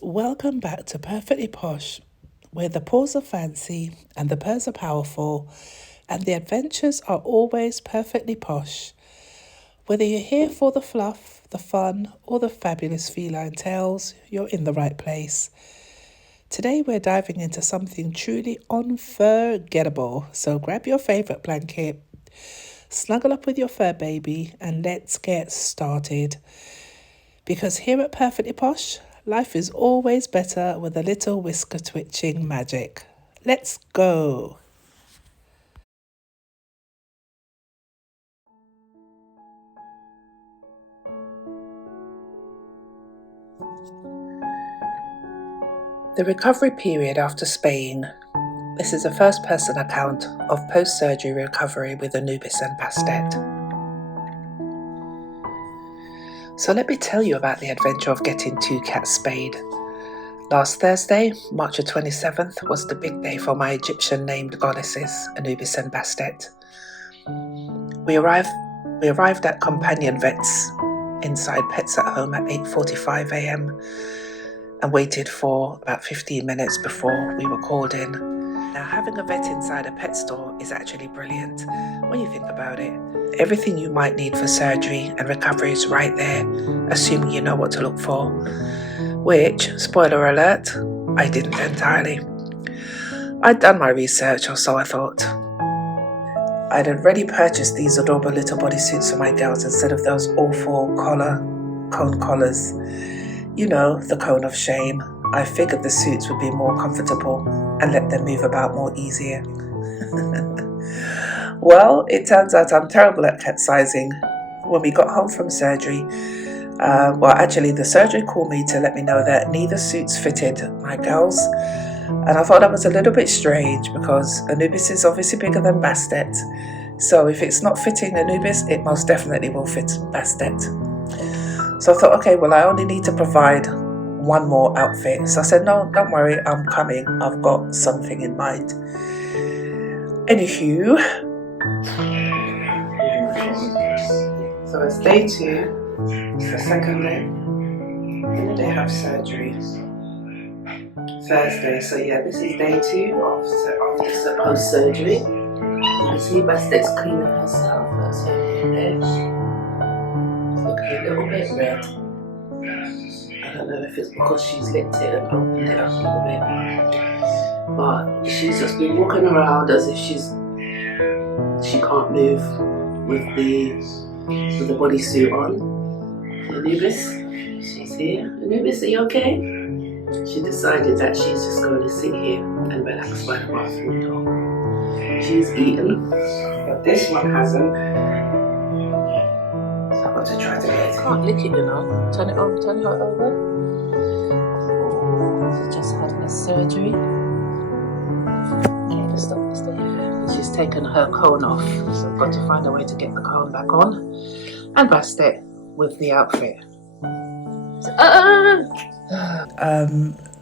Welcome back to Perfectly Posh, where the paws are fancy and the purrs are powerful, and the adventures are always perfectly posh. Whether you're here for the fluff, the fun, or the fabulous feline tales, you're in the right place. Today we're diving into something truly unforgettable, so grab your favourite blanket, snuggle up with your fur baby, and let's get started. Because here at Perfectly Posh, life is always better with a little whisker twitching magic. Let's go! The recovery period after spaying. This is a first-person account of post-surgery recovery with Anubis and Bastet. So let me tell you about the adventure of getting 2 cats spayed. Last Thursday, March the 27th, was the big day for my Egyptian-named goddesses, Anubis and Bastet. We arrived at companion vets inside Pets at Home at 8:45 a.m. and waited for about 15 minutes before we were called in. Now, having a vet inside a pet store is actually brilliant when you think about it. Everything you might need for surgery and recovery is right there, assuming you know what to look for. Which, spoiler alert, I didn't entirely. I'd done my research, or so I thought. I'd already purchased these adorable little bodysuits for my girls instead of those awful cone collars. You know, the cone of shame. I figured the suits would be more comfortable and let them move about more easier. Well, it turns out I'm terrible at cat sizing. When we got home from surgery, the surgery called me to let me know that neither suits fitted my girls. And I thought that was a little bit strange because Anubis is obviously bigger than Bastet. So if it's not fitting Anubis, it most definitely will fit Bastet. So I thought, okay, well, I only need to provide one more outfit. So I said, no, don't worry, I'm coming. I've got something in mind. Anywho, so it's day 2, it's the second day. When did they have surgery? Thursday. So yeah, this is day 2 of post-surgery. You see Bastet's cleaning herself. That's her edge. Looking a little bit red. I don't know if it's because she's licked it and opened it up a little bit. But she's just been walking around as if she can't move with the bodysuit on. Anubis, she's here. Anubis, are you okay? She decided that she's just going to sit here and relax by the bathroom door. She's eaten, but this one hasn't. So I've got to try to get it. Can't lick it, you know. Turn it over, turn it over. She just had her surgery. Okay, let's stop. She's taken her cone off, so I've got to find a way to get the cone back on. And Bastet with the outfit.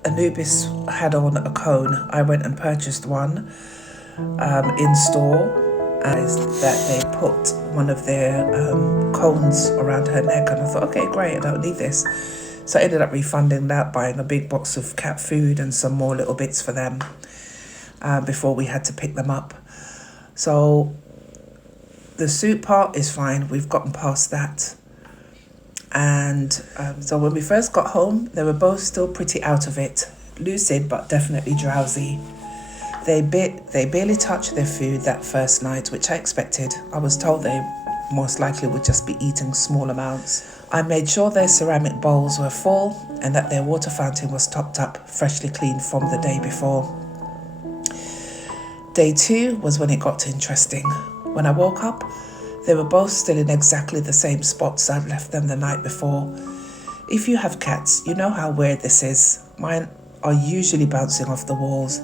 Anubis had on a cone. I went and purchased one in store, as that they put one of their cones around her neck, and I thought, okay, great, I don't need this. So I ended up refunding that, buying a big box of cat food and some more little bits for them before we had to pick them up. So the suit part is fine. We've gotten past that. And so when we first got home, they were both still pretty out of it. Lucid, but definitely drowsy. They barely touched their food that first night, which I expected. I was told they most likely would just be eating small amounts. I made sure their ceramic bowls were full and that their water fountain was topped up, freshly cleaned from the day before. Day 2 was when it got interesting. When I woke up, they were both still in exactly the same spots I'd left them the night before. If you have cats, you know how weird this is. Mine are usually bouncing off the walls.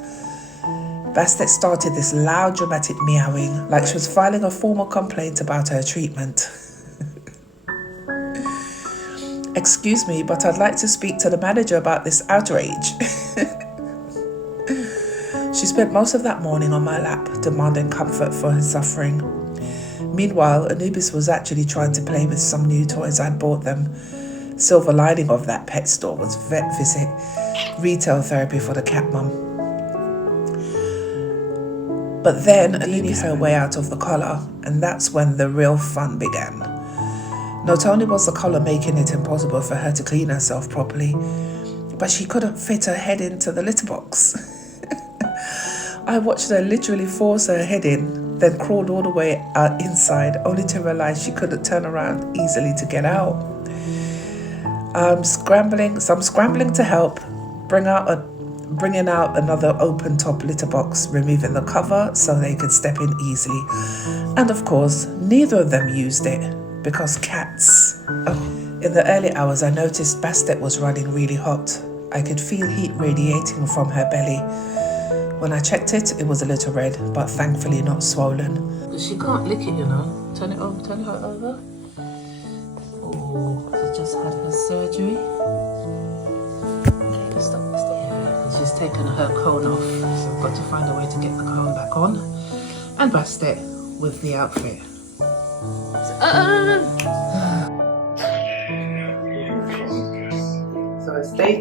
Bastet started this loud, dramatic meowing, like she was filing a formal complaint about her treatment. Excuse me, but I'd like to speak to the manager about this outrage. She spent most of that morning on my lap, demanding comfort for her suffering. Meanwhile, Anubis was actually trying to play with some new toys I'd bought them, silver lining of that pet store was vet visit, retail therapy for the cat mum. But then Anubis her way out of the collar, and that's when the real fun began. Not only was the collar making it impossible for her to clean herself properly, but she couldn't fit her head into the litter box. I watched her literally force her head in, then crawled all the way out inside, only to realize she couldn't turn around easily to get out. I'm scrambling to help, bringing out another open top litter box, removing the cover so they could step in easily. And of course, neither of them used it because cats. In the early hours, I noticed Bastet was running really hot. I could feel heat radiating from her belly. When I checked it, it was a little red, but thankfully not swollen. She can't lick it, you know. Turn it over. Oh, she just had her surgery. Okay, stop. Yeah, she's taken her cone off, so I've got to find a way to get the cone back on. And Bastet with the outfit. So it's day 2,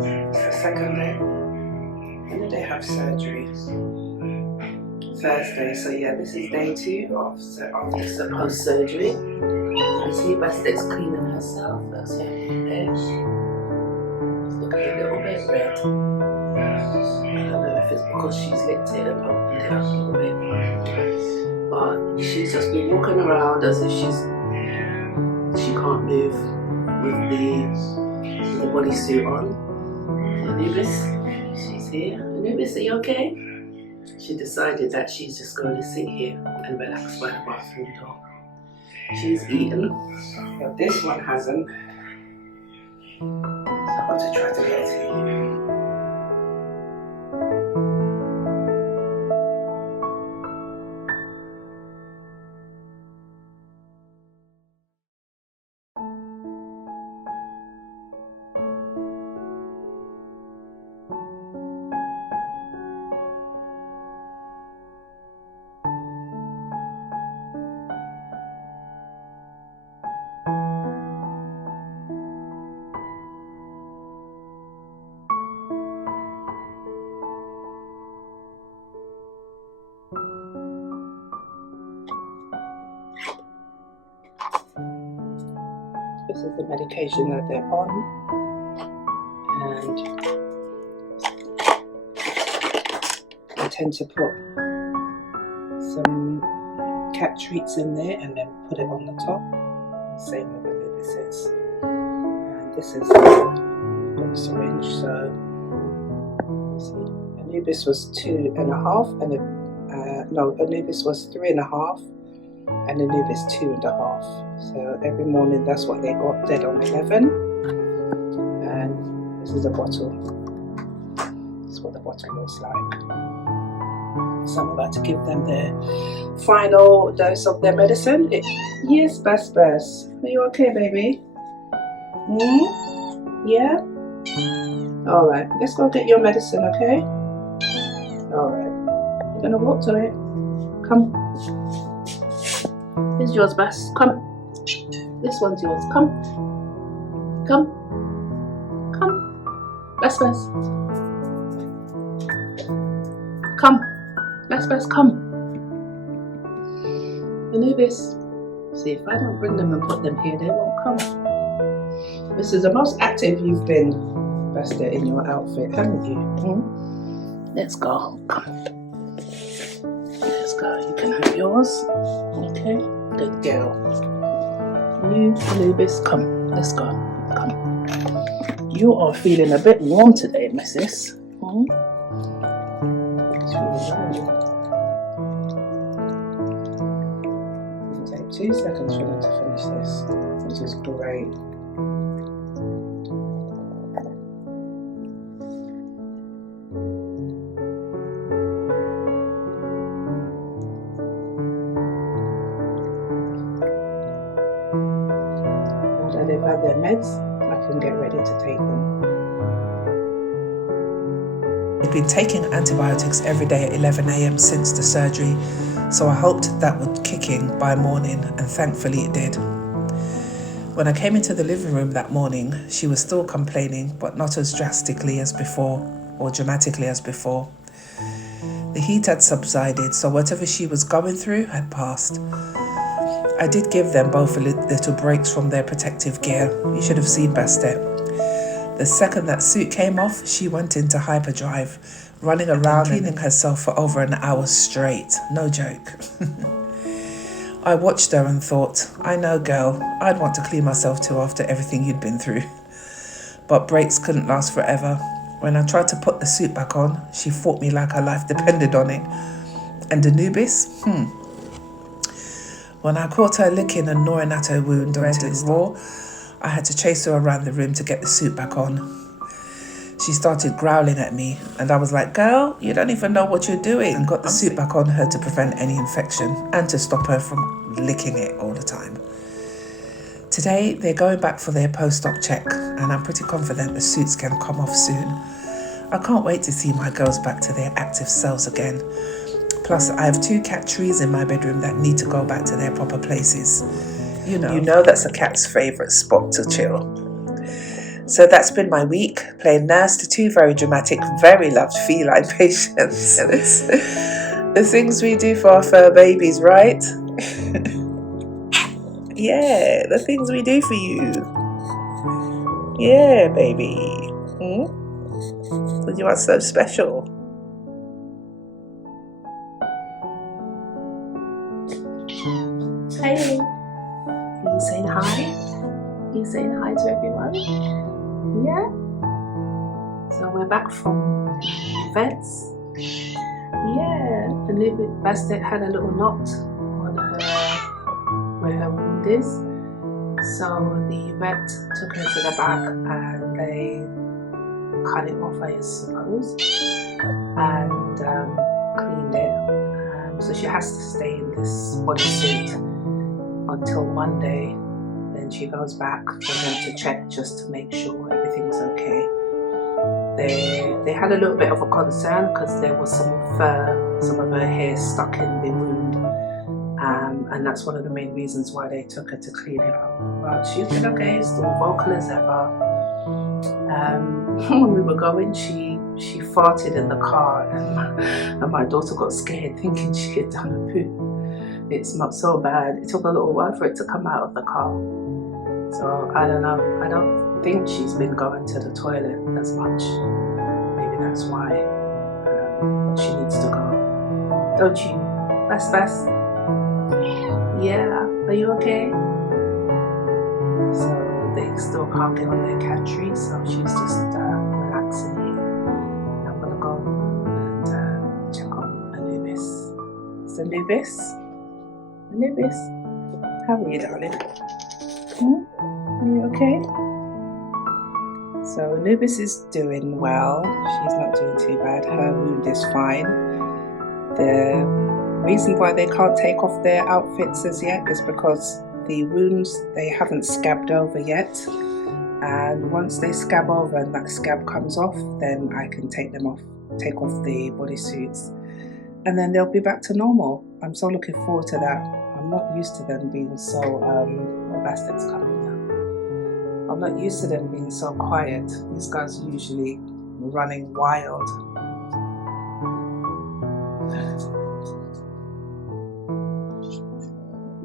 it's the second day. When did they have surgery? Thursday, so yeah, this is day 2 of the post-surgery. You see Bastet's cleaning herself, that's her edge. It's looking a little bit red. I don't know if it's because she's licked it and opened it up a little bit. But she's just been walking around as if she can't move with the bodysuit on. Anubis, she's here. Anubis, are you okay? She decided that she's just going to sit here and relax by the bathroom door. She's eaten, but this one hasn't. So I've got to try to get it to you. This is the medication that they're on, and I tend to put some cat treats in there and then put it on the top. Same with Anubis. And this is the little syringe. So you see, Anubis was 2.5, and Anubis was 3.5. And Anubis 2.5. So every morning that's what they got, dead on 11. And this is a bottle. This is what the bottle looks like. So I'm about to give them their final dose of their medicine. Yes, Bas. Are you okay, baby? Yeah? Alright, let's go get your medicine, okay? Alright. You're gonna walk to it. Come. Here's yours, Bas. Come. This one's yours. Come. Bas. Come. Bas, come. Anubis. See, if I don't bring them and put them here, they won't come. This is the most active you've been, Bastet, in your outfit, haven't you? Let's go. Let's go. You can have yours. Okay. Good girl. You, Anubis, come. Let's go. Come. You are feeling a bit warm today, missus. It's really warm. It'll take 2 seconds for them to finish this, which is great. They've had their meds, I can get ready to take them. I've been taking antibiotics every day at 11 AM since the surgery, so I hoped that would kick in by morning, and thankfully it did. When I came into the living room that morning, she was still complaining, but not as drastically as before, or dramatically as before. The heat had subsided, so whatever she was going through had passed. I did give them both little breaks from their protective gear. You should have seen Bastet. The second that suit came off, she went into hyperdrive, running around and cleaning herself for over an hour straight. No joke. I watched her and thought, I know, girl, I'd want to clean myself too after everything you'd been through. But breaks couldn't last forever. When I tried to put the suit back on, she fought me like her life depended on it. And Anubis? When I caught her licking and gnawing at her wound red and raw, I had to chase her around the room to get the suit back on. She started growling at me, and I was like, girl, you don't even know what you're doing, and got the suit back on her to prevent any infection and to stop her from licking it all the time. Today, they're going back for their post-op check, and I'm pretty confident the suits can come off soon. I can't wait to see my girls back to their active selves again. Plus, I have 2 cat trees in my bedroom that need to go back to their proper places. You know that's a cat's favourite spot to chill. So that's been my week, playing nurse to 2 very dramatic, very loved feline patients. The things we do for our fur babies, right? Yeah, the things we do for you. Yeah, baby. Because you are so special. Hey, are you saying hi? Are you saying hi to everyone? Yeah? So we're back from vets. Yeah, Anubis and Bastet had a little knot on her, where her wound is. So the vet took her to the back and they cut it off, I suppose, and cleaned it. So she has to stay in this bodysuit until Monday. Then she goes back for them to check just to make sure everything's okay. They had a little bit of a concern because there was some fur, some of her hair stuck in the wound, and that's one of the main reasons why they took her to clean it up. But she's been okay, still vocal as ever. When we were going, she farted in the car, and my daughter got scared thinking she had done a poo. It's not so bad. It took a little while for it to come out of the car. So I don't know. I don't think she's been going to the toilet as much. Maybe that's why. But she needs to go. Don't you? Bas? Yeah. Are you okay? So they still can't get on their cat tree, so she's just relaxing here. I'm gonna go and check on Anubis. It's Anubis. Anubis, how are you, darling? Are you okay? So Anubis is doing well. She's not doing too bad. Her wound is fine. The reason why they can't take off their outfits as yet is because the wounds, they haven't scabbed over yet. And once they scab over and that scab comes off, then I can take off the bodysuits. And then they'll be back to normal. I'm so looking forward to that. I'm not used to them being so, Bastet's coming now. I'm not used to them being so quiet. These guys are usually running wild.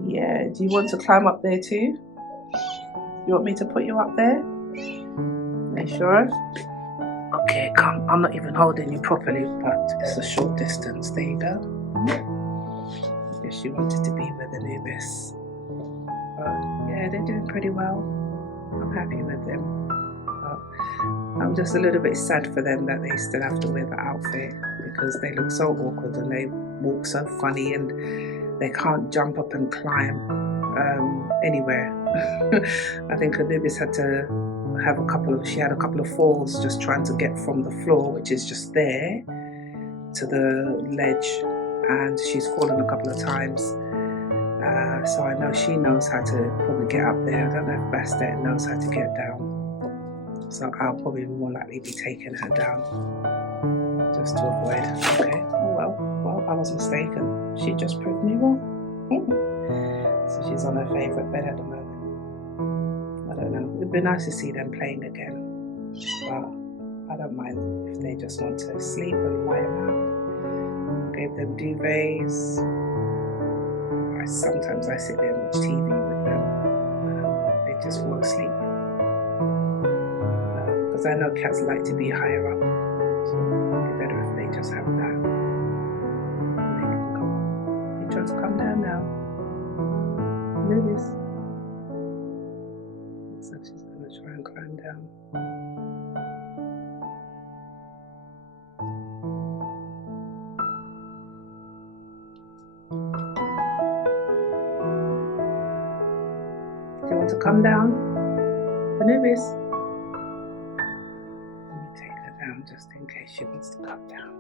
Yeah, do you want to climb up there too? You want me to put you up there? Are you sure? Okay, come. I'm not even holding you properly, but it's a short distance. There you go. I guess she wanted to be with Anubis. But yeah, they're doing pretty well. I'm happy with them. But I'm just a little bit sad for them that they still have to wear the outfit because they look so awkward and they walk so funny and they can't jump up and climb anywhere. I think Anubis had to have she had a couple of falls just trying to get from the floor, which is just there, to the ledge, and she's fallen a couple of times. So I know she knows how to probably get up there. I don't know if Bastet knows how to get down. So I'll probably more likely be taking her down just to avoid. Okay, oh well, I was mistaken. She just proved me wrong. So she's on her favourite bed at the moment. it'd be nice to see them playing again, but I don't mind if they just want to sleep and lie around. Gave them duvets. Sometimes I sit there and watch TV with them. They just fall asleep. Because I know cats like to be higher up, so it'd be better if they just have that. And they can go up. You try to come down now. Anubis. Looks like she's going to try and climb down. Do you want to come down? Anubis? Let me take her down just in case she wants to come down.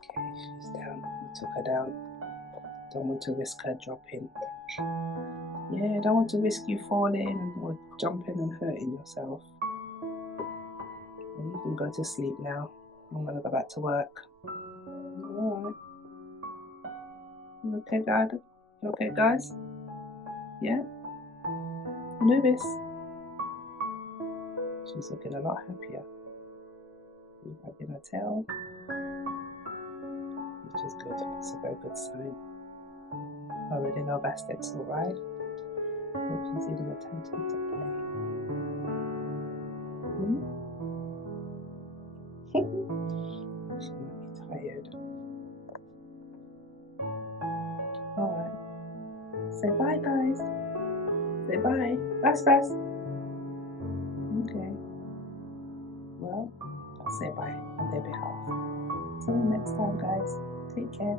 Okay, she's down. We took her down. Don't want to risk her dropping. Yeah, don't want to risk you falling or jumping and hurting yourself. You can go to sleep now. I'm going to go back to work. Alright. You okay, Dad? You okay, guys? Yeah? Anubis? She's looking a lot happier. She's wagging her tail, which is good. It's a very good sign. I already know Bastet's alright. Hope she's even attempting to play. She might be tired. Alright. Say bye, guys. Say bye. Bas. Okay. Well, I'll say bye on their behalf. Till next time, guys. Take care.